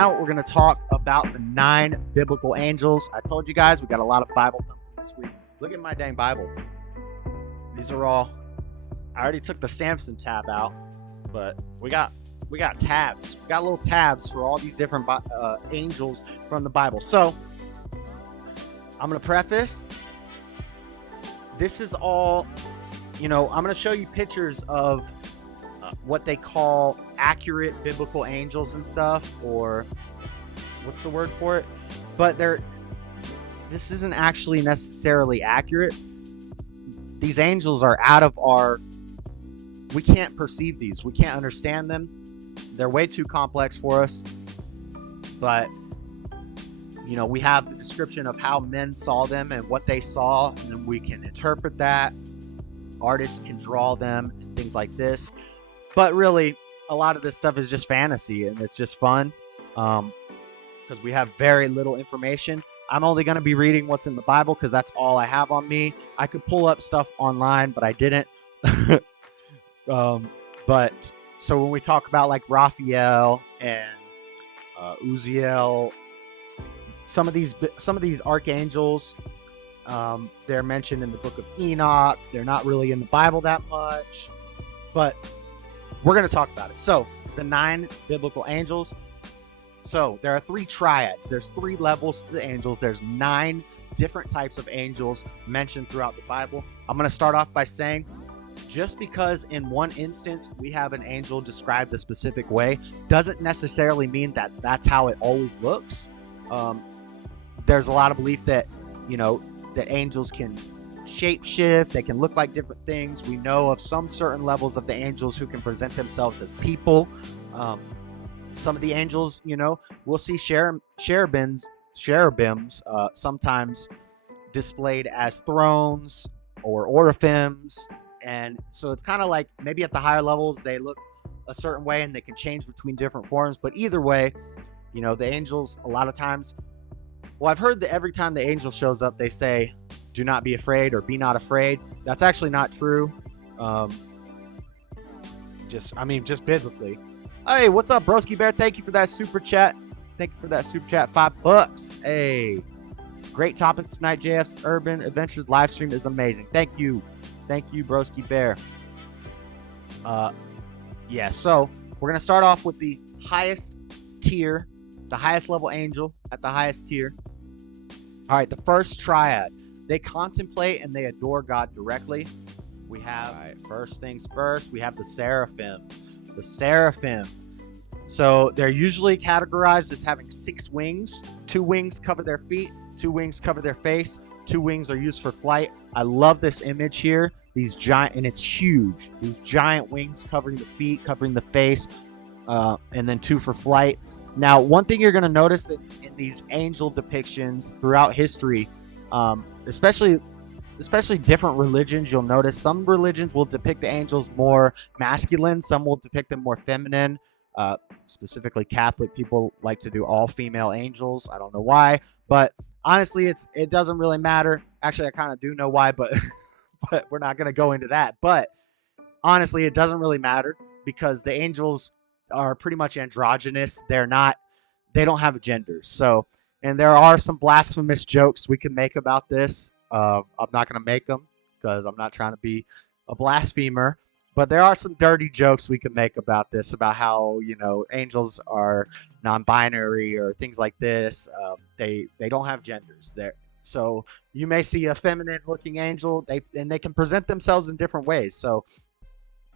now we're going to talk about the 9 biblical angels. I told you guys we got a lot of Bible thumping this week. Look at my dang Bible. These are all, I already took the Samson tab out, but we got tabs. We got little tabs for all these different angels from the Bible. So I'm going to preface. This is all, I'm going to show you pictures of what they call accurate biblical angels and stuff, or what's the word for it? But this isn't actually necessarily accurate. These angels are out of we can't perceive these. We can't understand them. They're way too complex for us. But, we have the description of how men saw them and what they saw, and then we can interpret that. Artists can draw them and things like this. But really, a lot of this stuff is just fantasy, and it's just fun because we have very little information. I'm only going to be reading what's in the Bible because that's all I have on me. I could pull up stuff online, but I didn't. But so when we talk about like Raphael and Uziel, some of these archangels, they're mentioned in the book of Enoch. They're not really in the Bible that much, but we're going to talk about it. So the 9 biblical angels. So there are 3 triads. There's 3 levels to the angels. There's 9 different types of angels mentioned throughout the Bible. I'm going to start off by saying, just because in one instance we have an angel described a specific way doesn't necessarily mean that that's how it always looks. There's a lot of belief that, that angels can shapeshift. They can look like different things. We know of some certain levels of the angels who can present themselves as people. Some of the angels, we'll see cherubims sometimes displayed as thrones or oraphims. And so it's kind of like maybe at the higher levels they look a certain way and they can change between different forms. But either way, the angels a lot of times, I've heard that every time the angel shows up, they say, "Do not be afraid" or "Be not afraid." That's actually not true. Just biblically. Hey, what's up, Broski Bear? Thank you for that super chat. $5. Hey, great topics tonight. JF's Urban Adventures live stream is amazing. Thank you, Broski Bear. So we're gonna start off with the highest tier, the highest level angel at the highest tier. All right, the first triad. They contemplate and they adore God directly. We have, first things first, we have the seraphim. The seraphim. So they're usually categorized as having 6 wings. 2 wings cover their feet, 2 wings cover their face, 2 wings are used for flight. I love this image here. These giant, and it's huge. These giant wings covering the feet, covering the face, and then 2 for flight. Now, one thing you're going to notice that in these angel depictions throughout history, especially different religions, you'll notice some religions will depict the angels more masculine, some will depict them more feminine. Specifically Catholic people like to do all female angels. I don't know why, but honestly, it doesn't really matter. Actually, I kind of do know why, but but we're not going to go into that. But honestly, it doesn't really matter because the angels are pretty much androgynous. They don't have genders. So, and there are some blasphemous jokes we can make about this. I'm not going to make them because I'm not trying to be a blasphemer, but there are some dirty jokes we can make about this, about how, angels are non-binary or things like this. They don't have genders there. So you may see a feminine looking angel, they can present themselves in different ways. So,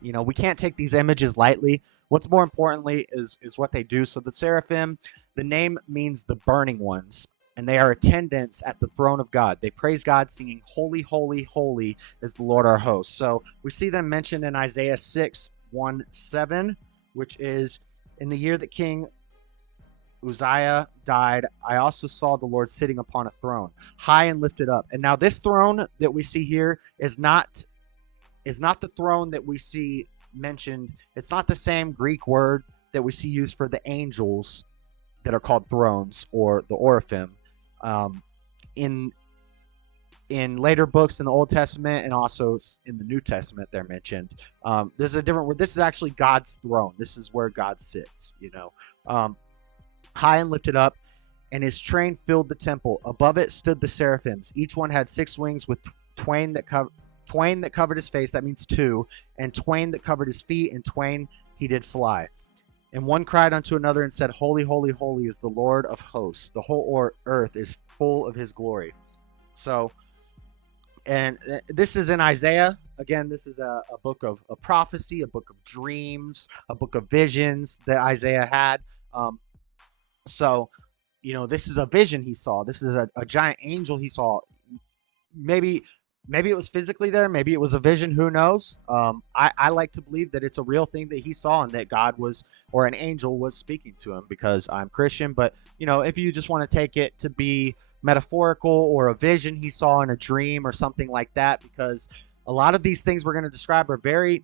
we can't take these images lightly. What's more importantly is what they do. So the seraphim, the name means the burning ones, and they are attendants at the throne of God. They praise God, singing, "Holy, holy, holy is the Lord our host." So we see them mentioned in Isaiah 6:1-7, which is, "In the year that King Uzziah died, I also saw the Lord sitting upon a throne, high and lifted up." And now this throne that we see here is not the throne that we see mentioned. It's not the same Greek word that we see used for the angels that are called thrones or the oraphim. In later books in the Old Testament and also in the New Testament, they're mentioned. This is a different word. This is actually God's throne. This is where God sits, high and lifted up, and his train filled the temple. Above it stood the seraphims. Each one had 6 wings, with twain that covered his face, that means 2, and twain that covered his feet, and twain he did fly. And one cried unto another and said, Holy, holy, holy is the Lord of hosts. The whole earth is full of his glory. So, and this is in Isaiah. Again, this is a book of a prophecy, a book of dreams, a book of visions that Isaiah had. So, this is a vision he saw. This is a giant angel he saw. Maybe it was physically there. Maybe it was a vision. Who knows? I like to believe that it's a real thing that he saw, and that God was, or an angel was speaking to him, because I'm Christian. But, if you just want to take it to be metaphorical, or a vision he saw in a dream or something like that, because a lot of these things we're going to describe are very,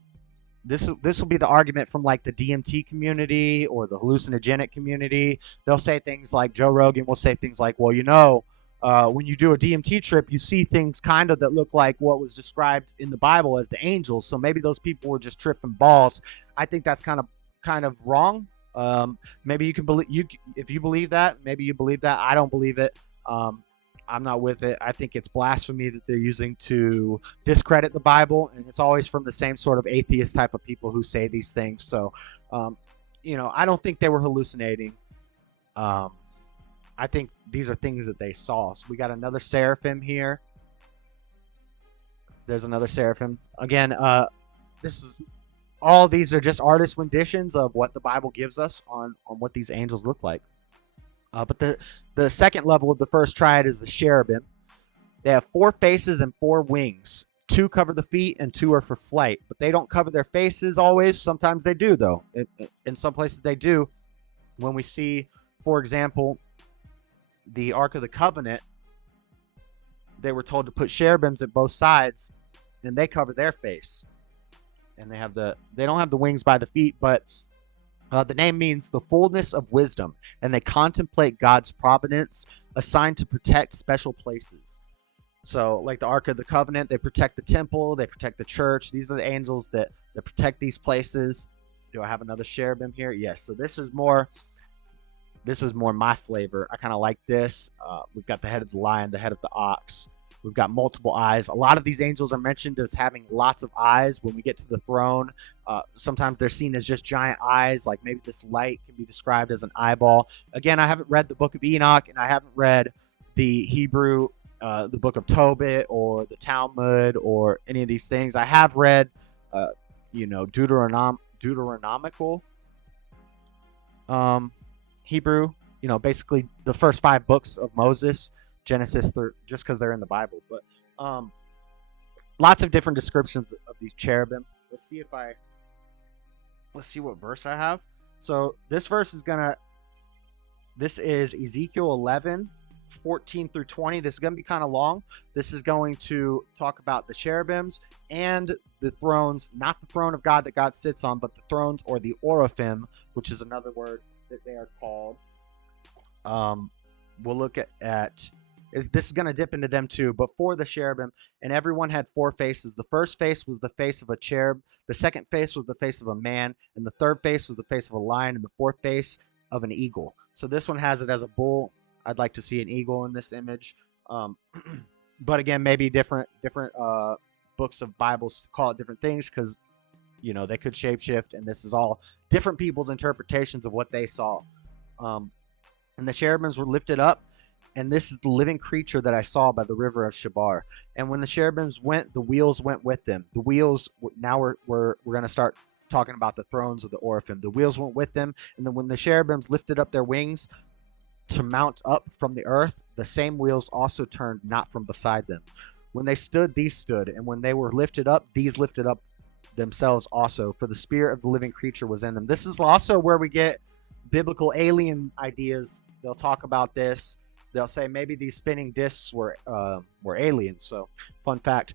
this will be the argument from like the DMT community or the hallucinogenic community. They'll say things like, Joe Rogan will say things like, well, when you do a DMT trip, you see things kind of that look like what was described in the Bible as the angels. So maybe those people were just tripping balls. I think that's kind of wrong. Maybe you can believe, if you believe that, maybe you believe that. I don't believe it. I'm not with it. I think it's blasphemy that they're using to discredit the Bible, and it's always from the same sort of atheist type of people who say these things. So, I don't think they were hallucinating. I think these are things that they saw. So we got another seraphim here. There's another seraphim. Again, all these are just artist renditions of what the Bible gives us on what these angels look like. But the second level of the first triad is the cherubim. They have 4 faces and 4 wings. 2 cover the feet and 2 are for flight. But they don't cover their faces always. Sometimes they do, though. In some places they do. When we see, for example, the Ark of the Covenant, they were told to put cherubims at both sides, and they cover their face. And they don't have the wings by the feet, but the name means the fullness of wisdom, and they contemplate God's providence assigned to protect special places. So, like the Ark of the Covenant, they protect the temple, they protect the church. These are the angels that protect these places. Do I have another cherubim here? Yes. So this is more my flavor. I kind of like this. We've got the head of the lion, the head of the ox. We've got multiple eyes. A lot of these angels are mentioned as having lots of eyes. When we get to the throne, sometimes they're seen as just giant eyes, like maybe this light can be described as an eyeball. Again, I haven't read the book of Enoch, and I haven't read the Hebrew, the book of Tobit, or the Talmud, or any of these things. I have read, Deuteronomical Hebrew, basically the first 5 books of Moses. Genesis, just because they're in the Bible. But lots of different descriptions of these cherubim. Let's see what verse I have. So this verse is Ezekiel 11:14 through 20. This is going to be kind of long. This is going to talk about the cherubims and the thrones, not the throne of God that God sits on, but the thrones, or the oraphim, which is another word that they are called. We'll look at this is going to dip into them too, but for the cherubim, and everyone had 4 faces. The first face was the face of a cherub, the second face was the face of a man, and the third face was the face of a lion, and the fourth face of an eagle. So this one has it as a bull. I'd like to see an eagle in this image. But again, maybe different books of Bibles call it different things, because they could shapeshift, and this is all different people's interpretations of what they saw. And the cherubims were lifted up, and this is the living creature that I saw by the river of Chebar. And when the cherubims went, the wheels went with them. The wheels, now we're going to start talking about the thrones of the oraphim. The wheels went with them, and then when the cherubims lifted up their wings to mount up from the earth, the same wheels also turned not from beside them. When they stood, these stood, and when they were lifted up, these lifted up themselves also, for the spirit of the living creature was in them. This is also where we get biblical alien ideas. They'll talk about this. They'll say maybe these spinning discs were aliens. So, fun fact.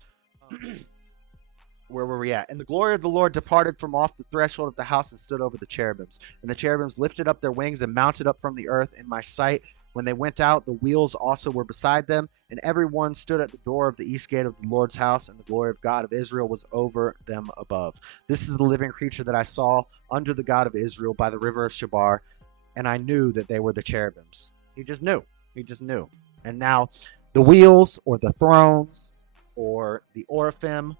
Where were we at? And the glory of the Lord departed from off the threshold of the house and stood over the cherubims. And the cherubims lifted up their wings and mounted up from the earth in my sight. When they went out, the wheels also were beside them, and every one stood at the door of the east gate of the Lord's house, and the glory of God of Israel was over them above. This is the living creature that I saw under the God of Israel by the river of Chebar. and I knew that they were the cherubims. He just knew. He just knew. And now the wheels or the thrones or the Oraphim,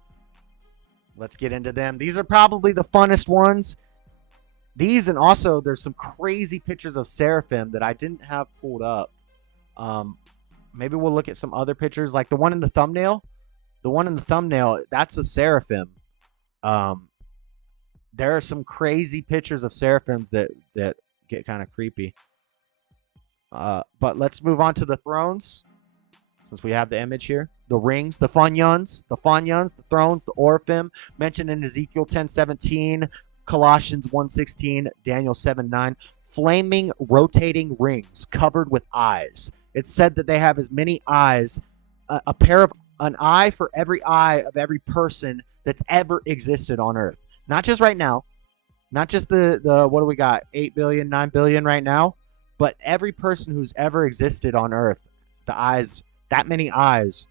let's get into them. These are probably the funnest ones. These, and also there's some crazy pictures of seraphim that I didn't have pulled up. Maybe we'll look at some other pictures, like the one in the thumbnail. The one in the thumbnail, that's a seraphim. There are some crazy pictures of seraphims that get kind of creepy. But let's move on to the thrones, since we have the image here. The rings, the funyuns, the thrones, the Oraphim, mentioned in Ezekiel 10:17, Colossians 1:16, Daniel 7:9. Flaming, rotating rings covered with eyes. It's said that they have as many eyes, an eye for every eye of every person that's ever existed on earth. Not just right now, not just the what do we got, 8 billion, 9 billion right now, but every person who's ever existed on earth, the eyes, that many eyes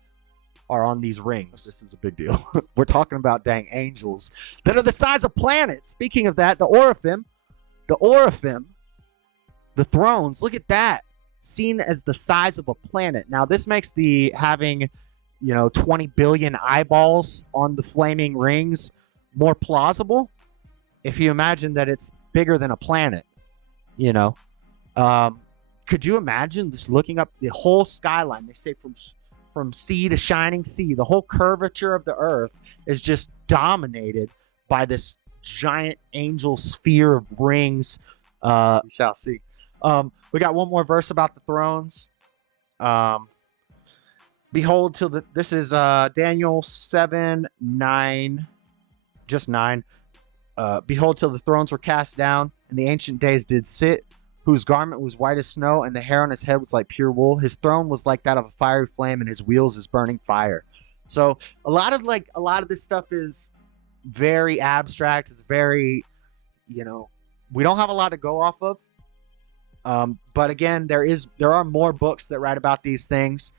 are on these rings. This is a big deal. We're talking about dang angels that are the size of planets. Speaking of that, the Oraphim, the thrones, look at that, seen as the size of a planet. Now this makes the having, 20 billion eyeballs on the flaming rings more plausible. If you imagine that it's bigger than a planet, could you imagine just looking up the whole skyline? They say from sea to shining sea, the whole curvature of the earth is just dominated by this giant angel sphere of rings. We shall see. We got one more verse about the thrones. Behold, this is Daniel 7:9, just 9. Behold, till the thrones were cast down, and the ancient days did sit, whose garment was white as snow, and the hair on his head was like pure wool. His throne was like that of a fiery flame, and his wheels as burning fire. So a lot of this stuff is very abstract. It's very, we don't have a lot to go off of. But again, there are more books that write about these things.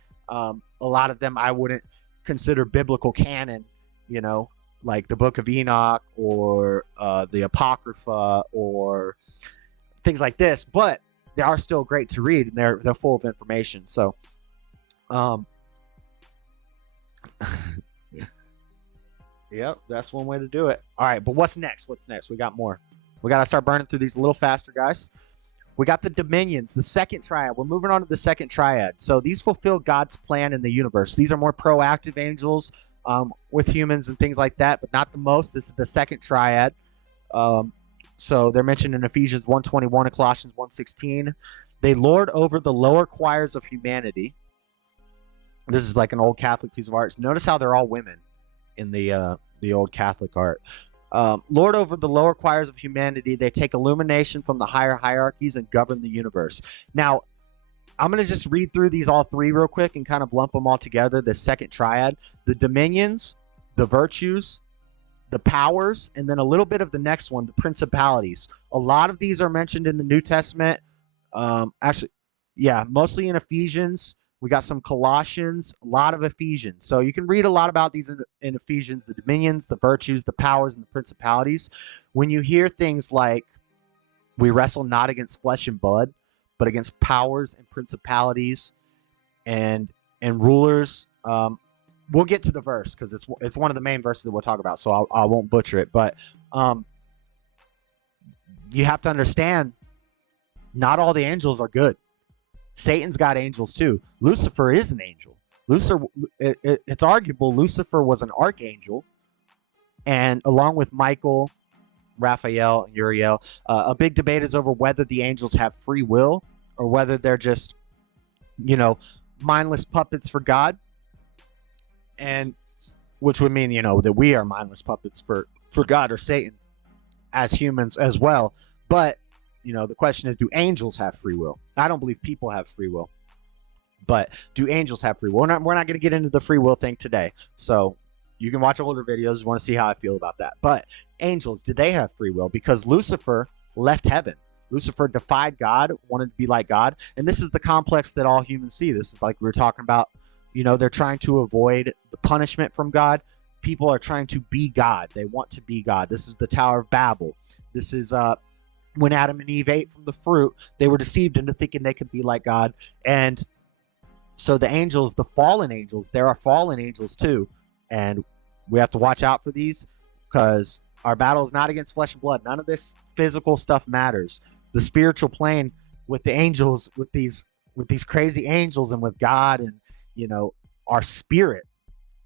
A lot of them I wouldn't consider biblical canon, like the Book of Enoch or the Apocrypha or things like this, but they are still great to read, and they're full of information. So, yep, that's one way to do it. All right, but what's next? We got more. We got to start burning through these a little faster, guys. We got the dominions, the second triad. We're moving on to the second triad. So these fulfill God's plan in the universe. These are more proactive angels with humans and things like that, but not the most. This is the second triad. So they're mentioned in Ephesians 1:21 and Colossians 1:16. They lord over the lower choirs of humanity. This is like an old Catholic piece of art. Notice how they're all women in the old Catholic art. Lord over the lower choirs of humanity. They take illumination from the higher hierarchies and govern the universe. Now, I'm going to just read through these all three real quick and kind of lump them all together. The second triad, the dominions, the virtues, the powers, and then a little bit of the next one, the principalities. A lot of these are mentioned in the New Testament. Actually, yeah, mostly in Ephesians. We got some Colossians, a lot of Ephesians. So you can read a lot about these in Ephesians, the dominions, the virtues, the powers, and the principalities. When you hear things like, we wrestle not against flesh and blood, but against powers and principalities and rulers. We'll get to the verse because it's one of the main verses that we'll talk about, so I won't butcher it. But you have to understand, not all the angels are good. Satan's got angels too. Lucifer is an angel. It's arguable Lucifer was an archangel, and along with Michael, Raphael, and Uriel, a big debate is over whether the angels have free will or whether they're just, mindless puppets for God, and which would mean, that we are mindless puppets for God or Satan as humans as well. But the question is, do angels have free will? I don't believe people have free will, but do angels have free will? We're not going to get into the free will thing today. So you can watch older videos if you want to see how I feel about that. But angels, do they have free will? Because Lucifer left heaven. Lucifer defied God, wanted to be like God. And this is the complex that all humans see. This is like we were talking about, they're trying to avoid the punishment from God. People are trying to be God. They want to be God. This is the Tower of Babel. This is when Adam and Eve ate from the fruit, they were deceived into thinking they could be like God. And so the angels, the fallen angels, there are fallen angels too. And we have to watch out for these, because our battle is not against flesh and blood. None of this physical stuff matters. The spiritual plane with the angels, with these crazy angels, and with God, and our spirit,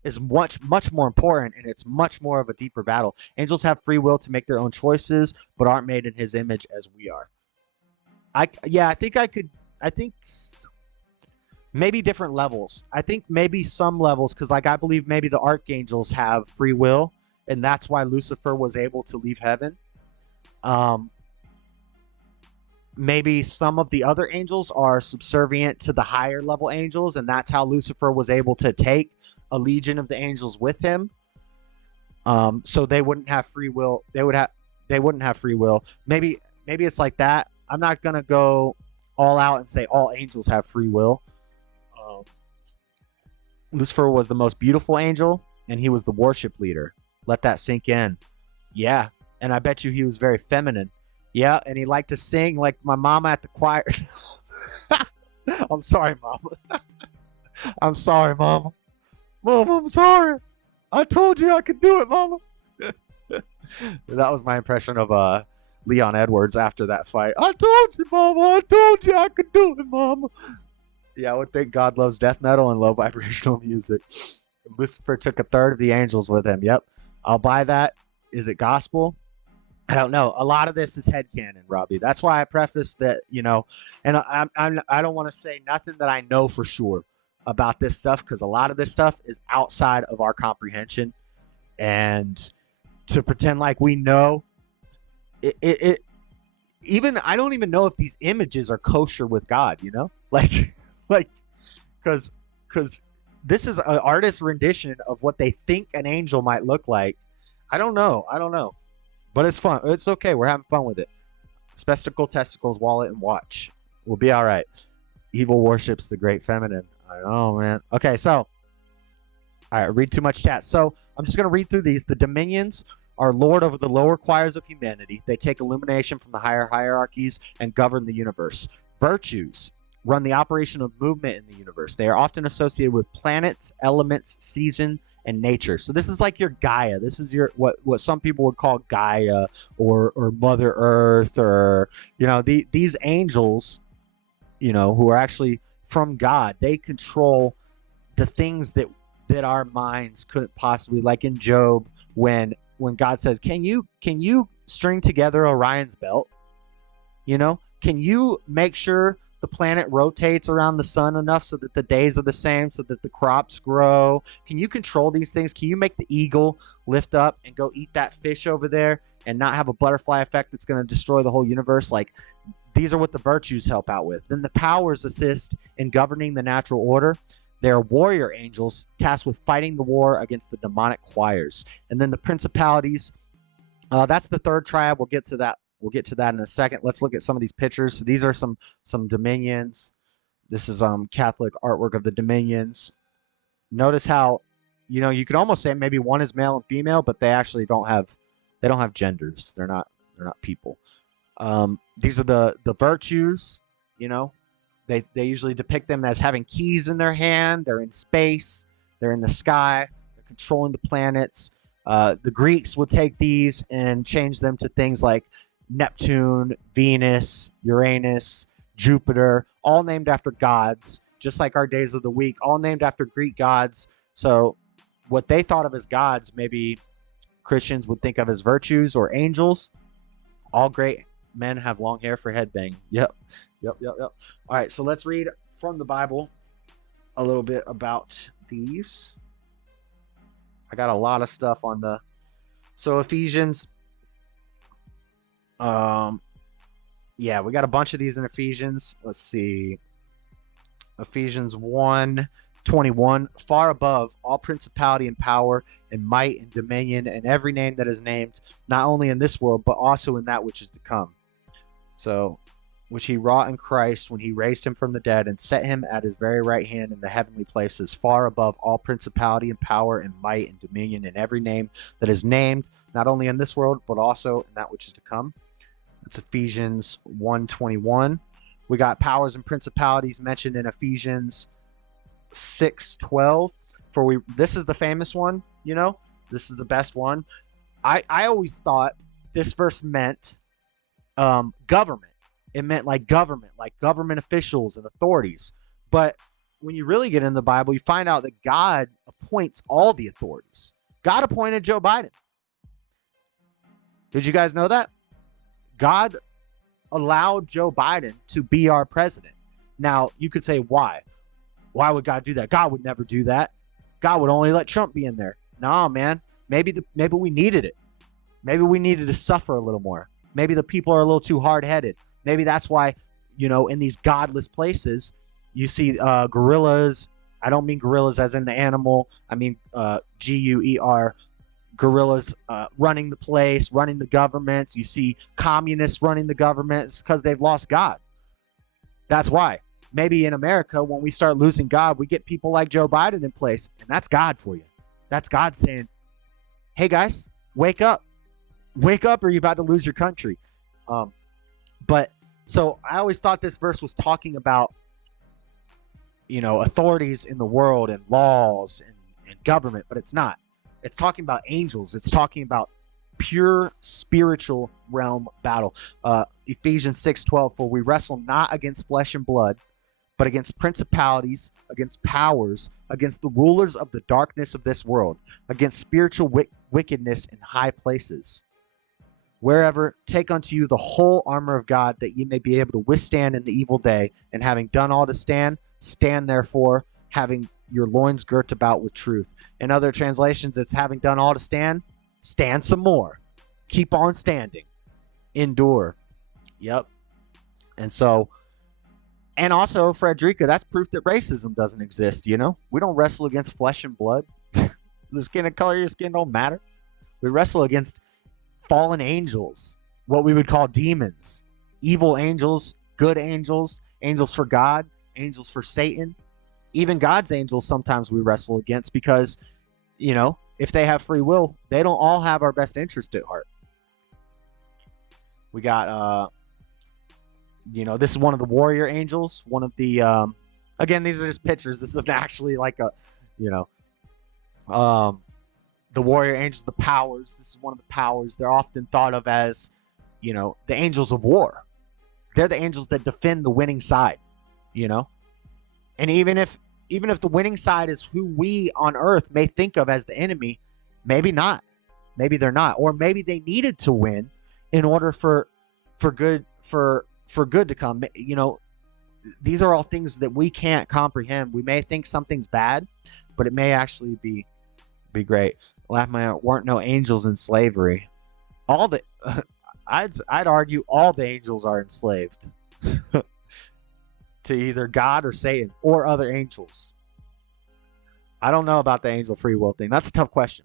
is much more important, and it's much more of a deeper battle. Angels have free will to make their own choices, but aren't made in his image as we are. I think maybe different levels. I think maybe some levels, because I believe maybe the archangels have free will, and that's why Lucifer was able to leave heaven. Maybe some of the other angels are subservient to the higher level angels, and that's how Lucifer was able to take a legion of the angels with him. So they wouldn't have free will. They wouldn't have free will. Maybe it's like that. I'm not gonna go all out and say all angels have free will. Lucifer was the most beautiful angel, and he was the worship leader. Let that sink in. Yeah, and I bet you he was very feminine. Yeah, and he liked to sing like my mama at the choir. I'm sorry, mama. I'm sorry, mama. Mom, I'm sorry. I told you I could do it, mama. That was my impression of Leon Edwards after that fight. I told you, mama. I told you I could do it, mama. Yeah, I would think God loves death metal and low vibrational music. Lucifer took a third of the angels with him. Yep. I'll buy that. Is it gospel? I don't know. A lot of this is headcanon, Robbie. That's why I prefaced that, and I don't want to say nothing that I know for sure about this stuff, because a lot of this stuff is outside of our comprehension. And to pretend like we know it even, I don't even know if these images are kosher with God, because this is an artist's rendition of what they think an angel might look like. I don't know, but it's fun. It's okay. We're having fun with it. Spectacle, testicles, wallet, and watch. We'll be all right. Evil worships the great feminine. I know, man. Okay, so, all right, read too much chat. So I'm just going to read through these. The dominions are lord over the lower choirs of humanity. They take illumination from the higher hierarchies and govern the universe. Virtues run the operation of movement in the universe. They are often associated with planets, elements, season, and nature. So this is like your Gaia. This is your what some people would call Gaia or Mother Earth, or these angels, who are actually from God. They control the things that our minds couldn't possibly, like in Job, when God says, can you string together Orion's belt? Can you make sure the planet rotates around the sun enough so that the days are the same, so that the crops grow? Can you control these things? Can you make the eagle lift up and go eat that fish over there and not have a butterfly effect that's going to destroy the whole universe? Like, these are what the virtues help out with. Then the powers assist in governing the natural order. They're warrior angels tasked with fighting the war against the demonic choirs. And then the principalities, that's the third triad. We'll get to that. We'll get to that in a second. Let's look at some of these pictures. So these are some dominions. This is Catholic artwork of the dominions. Notice how, you could almost say maybe one is male and female, but they actually don't have genders. They're not people. These are the virtues. They usually depict them as having keys in their hand. They're in space. They're in the sky. They're controlling the planets. The Greeks would take these and change them to things like Neptune, Venus, Uranus, Jupiter, all named after gods, just like our days of the week, all named after Greek gods. So what they thought of as gods, maybe Christians would think of as virtues or angels. All great men have long hair for headbang. Yep. All right, so let's read from the Bible a little bit about these. I got a lot of stuff on so Ephesians. Yeah, we got a bunch of these in Ephesians. Let's see. Ephesians 1:21, far above all principality and power and might and dominion and every name that is named, not only in this world, but also in that which is to come. So, which he wrought in Christ when he raised him from the dead and set him at his very right hand in the heavenly places, far above all principality and power and might and dominion and every name that is named, not only in this world, but also in that which is to come. It's Ephesians 1:21. We got powers and principalities mentioned in Ephesians 6:12. This is the famous one, you know? This is the best one. I always thought this verse meant government. It meant like government officials and authorities. But when you really get in the Bible, you find out that God appoints all the authorities. God appointed Joe Biden. Did you guys know that? God allowed Joe Biden to be our president. Now, you could say, why? Why would God do that? God would never do that. God would only let Trump be in there. No, man. Maybe we needed it. Maybe we needed to suffer a little more. Maybe the people are a little too hard-headed. Maybe that's why, in these godless places, you see gorillas. I don't mean gorillas as in the animal. I mean Guer, gorillas running the place, running the governments. You see communists running the governments because they've lost God. That's why. Maybe in America, when we start losing God, we get people like Joe Biden in place, and that's God for you. That's God saying, hey, guys, wake up. Wake up or you're about to lose your country. But so I always thought this verse was talking about, authorities in the world and laws and government, but it's not. It's talking about angels. It's talking about pure spiritual realm battle. Ephesians 6:12, for we wrestle not against flesh and blood, but against principalities, against powers, against the rulers of the darkness of this world, against spiritual wickedness in high places. Wherever, take unto you the whole armor of God, that ye may be able to withstand in the evil day, and having done all to stand, stand therefore, having your loins girt about with truth. In other translations, it's having done all to stand, stand some more. Keep on standing. Endure. Yep. And also, Frederica, that's proof that racism doesn't exist, We don't wrestle against flesh and blood. The skin and color of your skin don't matter. We wrestle against fallen angels, what we would call demons, evil angels, good angels, angels for God, angels for Satan, even God's angels sometimes we wrestle against because, if they have free will, they don't all have our best interest at heart. We got, this is one of the warrior angels, one of the, again, these are just pictures. This isn't actually like a, the warrior angels, the powers. This is one of the powers. They're often thought of as, the angels of war. They're the angels that defend the winning side, And even if the winning side is who we on earth may think of as the enemy, maybe not. Maybe they're not. Or maybe they needed to win in order for good to come. These are all things that we can't comprehend. We may think something's bad, but it may actually be great. Laugh my out. Weren't no angels in slavery. I'd argue all the angels are enslaved to either God or Satan or other angels. I don't know about the angel free will thing. That's a tough question.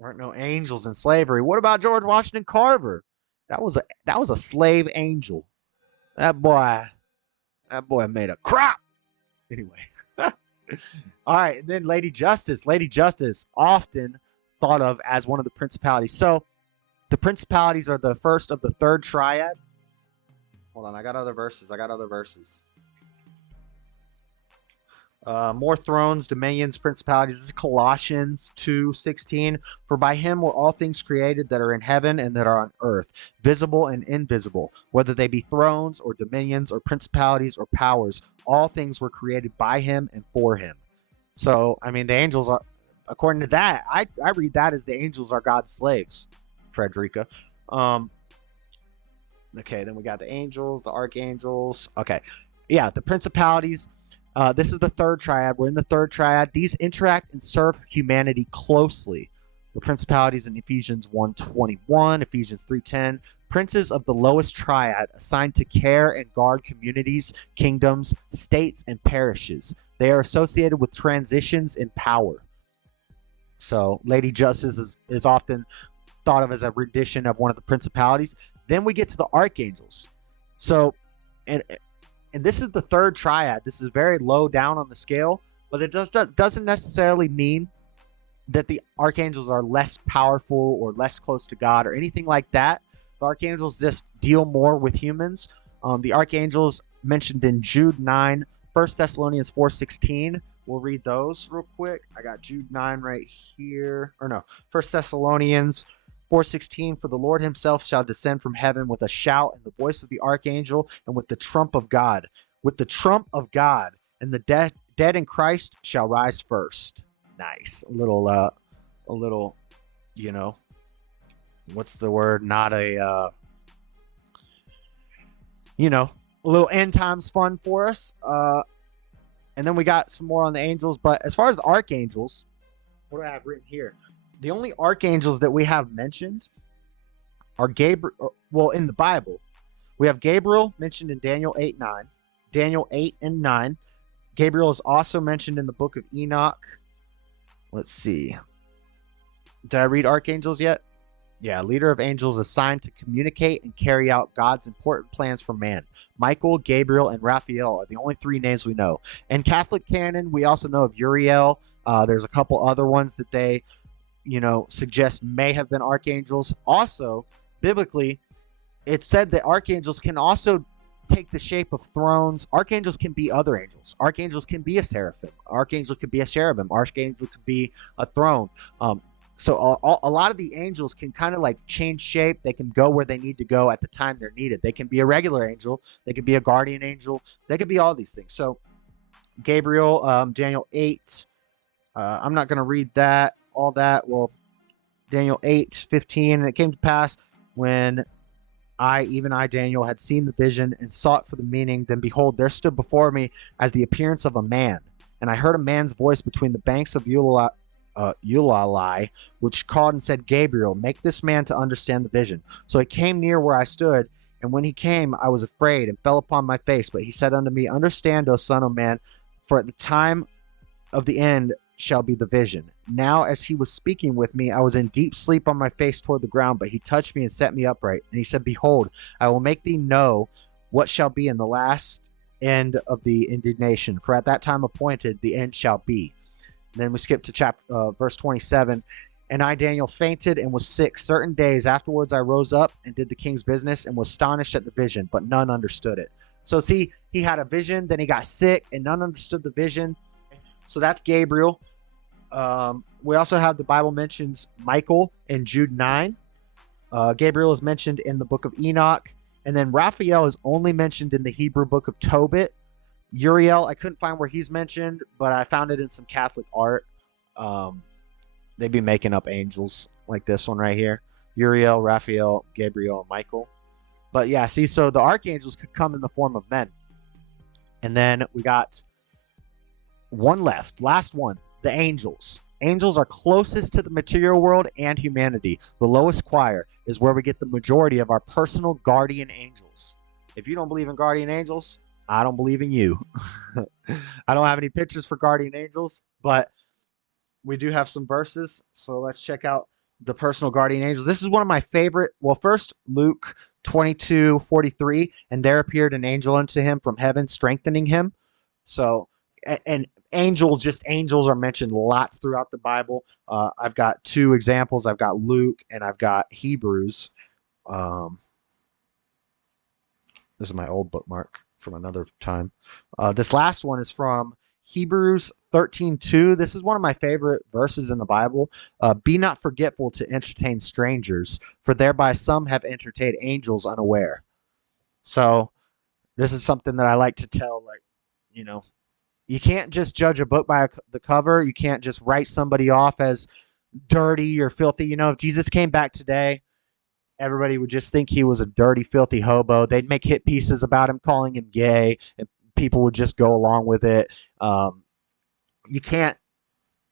Weren't no angels in slavery. What about George Washington Carver? That was a slave angel. That boy made a crop. Anyway. All right, and then Lady Justice. Lady Justice, often thought of as one of the principalities. So the principalities are the first of the third triad. Hold on, I got other verses. More thrones, dominions, principalities. This is Colossians 2:16. For by him were all things created that are in heaven and that are on earth, visible and invisible, whether they be thrones or dominions or principalities or powers. All things were created by him and for him. So, the angels are, according to that, I read that as the angels are God's slaves, Frederica. Okay, then we got the angels, the archangels. Okay, yeah, the principalities. This is the third triad. We're in the third triad. These interact and serve humanity closely. The principalities in Ephesians 1:21, Ephesians 3:10. Princes of the lowest triad assigned to care and guard communities, kingdoms, states, and parishes. They are associated with transitions in power. So Lady Justice is often thought of as a rendition of one of the principalities. Then we get to the archangels. So, and this is the third triad. This is very low down on the scale, but it doesn't necessarily mean that the archangels are less powerful or less close to God or anything like that. The archangels just deal more with humans. The archangels mentioned in Jude 9, 1 Thessalonians 4:16. We'll read those real quick. I got Jude 9 right here. Or no, 1 Thessalonians 4:16. For the Lord himself shall descend from heaven with a shout and the voice of the archangel and with the trump of God. With the trump of God, and the dead in Christ shall rise first. Nice. A little, you know, what's the word? Not a, you know, a little end times fun for us. And then we got some more on the angels. But as far as the archangels, what do I have written here? The only archangels that we have mentioned are Gabriel. Well, in the Bible, we have Gabriel mentioned in Daniel 8:9, Daniel 8 and 9. Gabriel is also mentioned in the book of Enoch. Let's see. Did I read archangels yet? Yeah, leader of angels assigned to communicate and carry out God's important plans for man. Michael, Gabriel, and Raphael are the only three names we know. In Catholic canon, we also know of Uriel. There's a couple other ones that they, suggest may have been archangels. Also, biblically, it's said that archangels can also take the shape of thrones. Archangels can be other angels. Archangels can be a seraphim. Archangel could be a cherubim. Archangel could be a throne. So a lot of the angels can kind of like change shape. They can go where they need to go at the time they're needed. They can be a regular angel. They can be a guardian angel. They could be all these things. So Gabriel, Daniel 8. I'm not going to read that, all that. Well, Daniel 8:15. And it came to pass when I, Daniel, had seen the vision and sought for the meaning. Then behold, there stood before me as the appearance of a man. And I heard a man's voice between the banks of Eulalai, which called and said, Gabriel, make this man to understand the vision. So he came near where I stood, and when he came, I was afraid and fell upon my face. But he said unto me, understand, O son of man, for at the time of the end shall be the vision. Now as he was speaking with me, I was in deep sleep on my face toward the ground, but he touched me and set me upright. And he said, behold, I will make thee know what shall be in the last end of the indignation. For at that time appointed, the end shall be. Then we skip to verse 27. And I, Daniel, fainted and was sick certain days. Afterwards I rose up and did the king's business and was astonished at the vision, but none understood it. So see, he had a vision, then he got sick, and none understood the vision. So that's Gabriel. We also have the Bible mentions Michael in Jude 9. Gabriel is mentioned in the book of Enoch. And then Raphael is only mentioned in the Hebrew book of Tobit. Uriel, I couldn't find where he's mentioned, but I found it in some Catholic art. They'd be making up angels like this one right here. Uriel, Raphael, Gabriel, and Michael. But yeah, see, so the archangels could come in the form of men. And then we got one left, last one, the angels. Angels are closest to the material world and humanity. The lowest choir is where we get the majority of our personal guardian angels. If you don't believe in guardian angels, I don't believe in you. I don't have any pictures for guardian angels, but we do have some verses. So let's check out the personal guardian angels. This is one of my favorite. Well, first, Luke 22:43, and there appeared an angel unto him from heaven, strengthening him. So, and angels are mentioned lots throughout the Bible. I've got two examples. I've got Luke and I've got Hebrews. This is my old bookmark from another time. This last one is from Hebrews 13:2. This is one of my favorite verses in the Bible. Be not forgetful to entertain strangers, for thereby some have entertained angels unaware. So this is something that I like to tell, you can't just judge a book by the cover. You can't just write somebody off as dirty or filthy. If Jesus came back today, everybody would just think he was a dirty, filthy hobo. They'd make hit pieces about him, calling him gay, and people would just go along with it. You got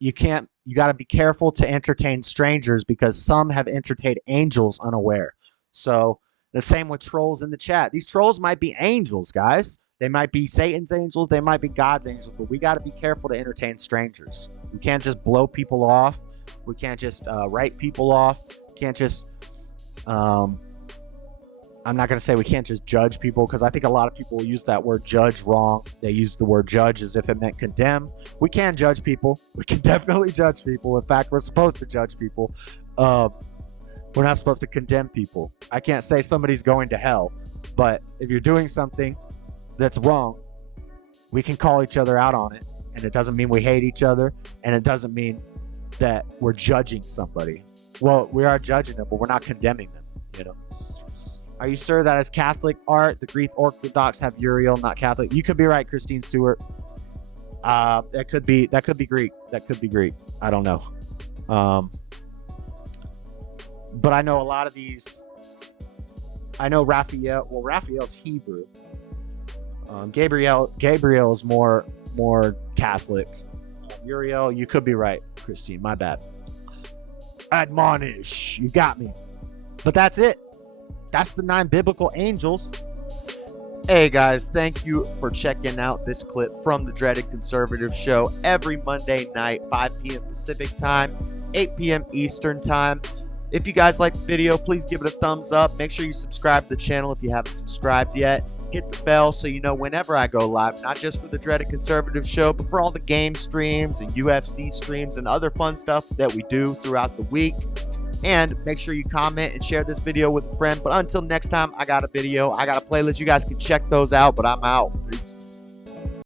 to be careful to entertain strangers because some have entertained angels unaware. So the same with trolls in the chat. These trolls might be angels, guys. They might be Satan's angels. They might be God's angels, but we got to be careful to entertain strangers. We can't just blow people off. We can't just write people off. We can't just, I'm not going to say we can't just judge people because I think a lot of people use that word judge wrong. They use the word judge as if it meant condemn. We can judge people. We can definitely judge people. In fact, we're supposed to judge people. We're not supposed to condemn people. I can't say somebody's going to hell, but if you're doing something that's wrong, we can call each other out on it. And it doesn't mean we hate each other. And it doesn't mean that we're judging somebody. Well, we are judging them, but we're not condemning them, you know. Are you sure that is Catholic art? The Greek Orthodox have Uriel, not Catholic. You could be right, Christine Stewart. That could be Greek. That could be Greek. I don't know. But I know a lot of these. I know Raphael. Well, Raphael's Hebrew. Gabriel is more Catholic. Uriel, you could be right, Christine. My bad. Admonish. You got me. But that's it. That's the 9 biblical angels. Hey guys, thank you for checking out this clip from the Dreaded Conservative Show every Monday night, 5 p.m. Pacific time, 8 p.m. Eastern time. If you guys like the video, please give it a thumbs up. Make sure you subscribe to the channel if you haven't subscribed yet. Hit the bell so you know whenever I go live, not just for the Dreaded Conservative Show, but for all the game streams and UFC streams and other fun stuff that we do throughout the week. And make sure you comment and share this video with a friend. But until next time, I got a video. I got a playlist. You guys can check those out, but I'm out. Peace.